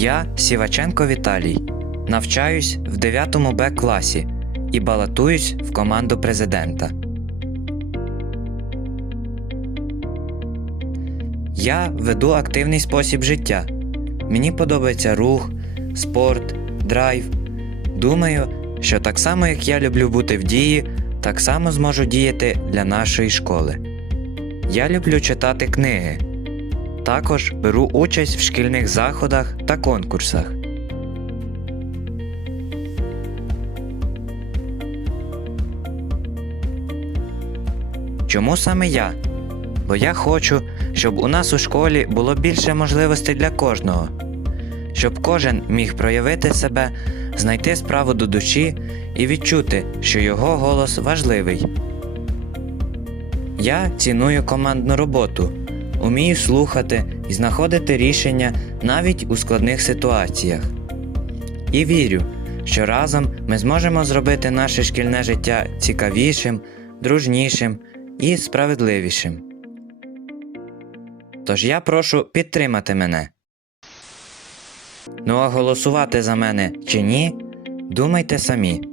Я Сіваченко Віталій. Навчаюсь в 9 Б класі і балотуюсь в команду президента. Я веду активний спосіб життя. Мені подобається рух, спорт, драйв. Думаю, що так само як я люблю бути в дії, так само зможу діяти для нашої школи. Я люблю читати книги. Також беру участь в шкільних заходах та конкурсах. Чому саме я? Бо я хочу, щоб у нас у школі було більше можливостей для кожного, щоб кожен міг проявити себе, знайти справу до душі і відчути, що його голос важливий. Я ціную командну роботу, умію слухати і знаходити рішення навіть у складних ситуаціях. І вірю, що разом ми зможемо зробити наше шкільне життя цікавішим, дружнішим і справедливішим. Тож я прошу підтримати мене. Ну а голосувати за мене чи ні, думайте самі.